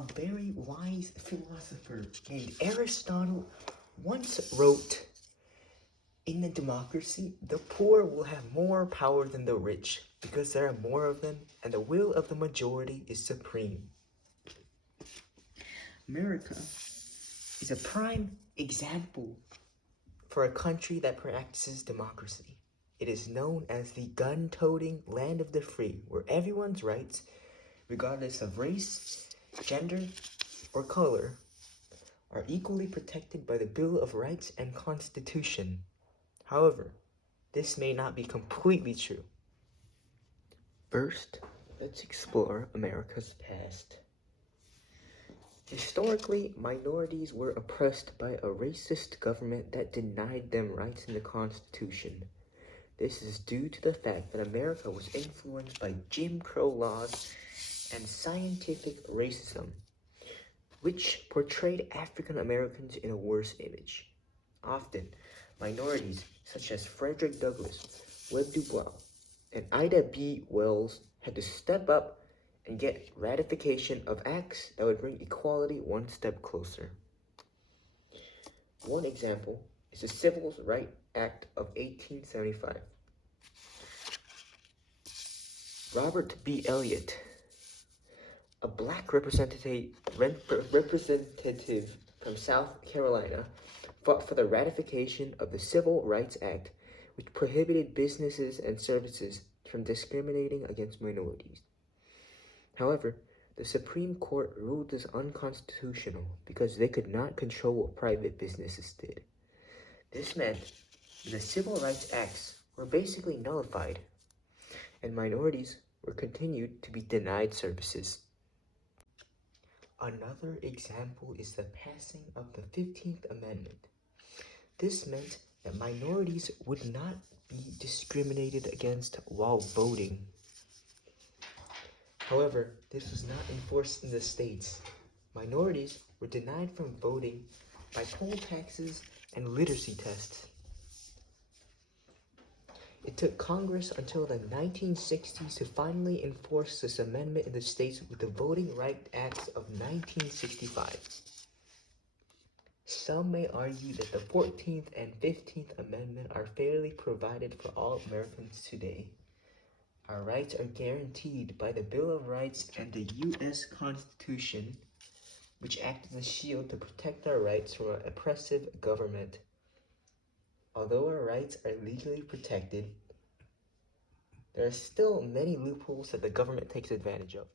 A very wise philosopher named Aristotle once wrote, "In a democracy, the poor will have more power than the rich because there are more of them and the will of the majority is supreme." America is a prime example for a country that practices democracy. It is known as the gun-toting land of the free, where everyone's rights, regardless of race, gender, or color, are equally protected by the Bill of Rights and Constitution. However, this may not be completely true. First, let's explore America's past. Historically, minorities were oppressed by a racist government that denied them rights in the Constitution. This is due to the fact that America was influenced by Jim Crow laws and scientific racism, which portrayed African Americans in a worse image. Often, minorities such as Frederick Douglass, Webb Du Bois, and Ida B. Wells had to step up and get ratification of acts that would bring equality one step closer. One example is the Civil Rights Act of 1875. Robert B. Elliott, a black representative from South Carolina, fought for the ratification of the Civil Rights Act, which prohibited businesses and services from discriminating against minorities. However, the Supreme Court ruled this unconstitutional because they could not control what private businesses did. This meant that the Civil Rights Acts were basically nullified, and minorities were continued to be denied services. Another example is the passing of the 15th Amendment. This meant that minorities would not be discriminated against while voting. However, this was not enforced in the states. Minorities were denied from voting by poll taxes and literacy tests. It took Congress until the 1960s to finally enforce this amendment in the states with the Voting Rights Act of 1965. Some may argue that the 14th and 15th Amendment are fairly provided for all Americans today. Our rights are guaranteed by the Bill of Rights and the U.S. Constitution, which act as a shield to protect our rights from an oppressive government. Although our rights are legally protected, there are still many loopholes that the government takes advantage of.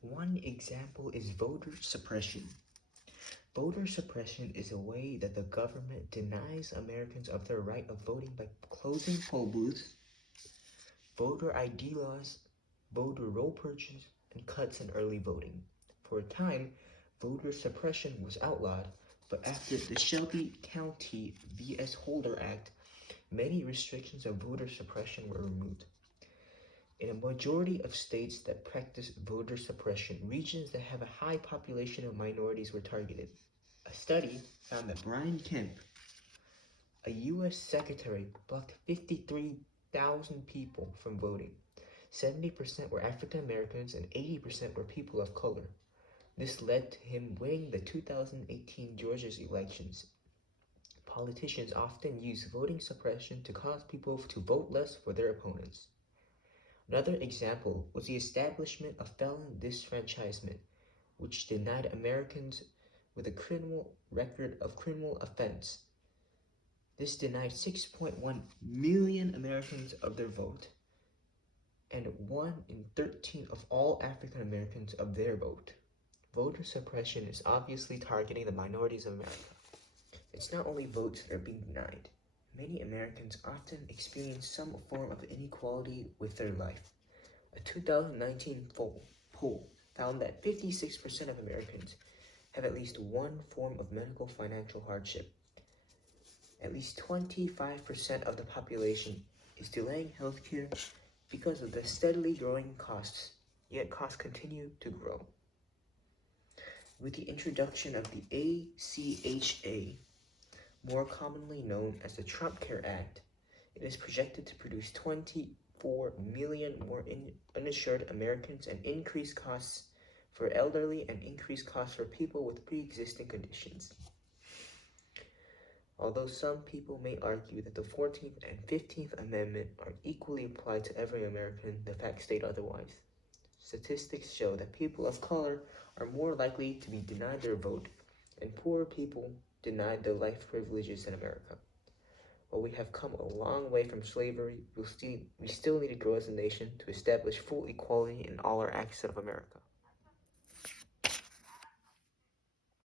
One example is voter suppression. Voter suppression is a way that the government denies Americans of their right of voting by closing poll booths, voter ID laws, voter roll purchase, and cuts in early voting. For a time, voter suppression was outlawed, but after the Shelby County v.S. Holder Act, many restrictions of voter suppression were removed. In a majority of states that practice voter suppression, regions that have a high population of minorities were targeted. A study found that Brian Kemp, a U.S. secretary, blocked 53,000 people from voting. 70% were African Americans and 80% were people of color. This led to him winning the 2018 Georgia's elections. Politicians often use voting suppression to cause people to vote less for their opponents. Another example was the establishment of felon disfranchisement, which denied Americans with a criminal record of criminal offense. This denied 6.1 million Americans of their vote, and 1 in 13 of all African Americans of their vote. Voter suppression is obviously targeting the minorities of America. It's not only votes that are being denied. Many Americans often experience some form of inequality with their life. A 2019 poll found that 56% of Americans have at least one form of medical financial hardship. At least 25% of the population is delaying healthcare because of the steadily growing costs, yet costs continue to grow. With the introduction of the ACHA, more commonly known as the Trump Care Act, it is projected to produce 24 million more uninsured Americans and increase costs for elderly and increased costs for people with pre-existing conditions. Although some people may argue that the 14th and 15th Amendment are equally applied to every American, the facts state otherwise. Statistics show that people of color are more likely to be denied their vote, and poorer people denied their life privileges in America. While we have come a long way from slavery, we still need to grow as a nation to establish full equality in all our acts of America.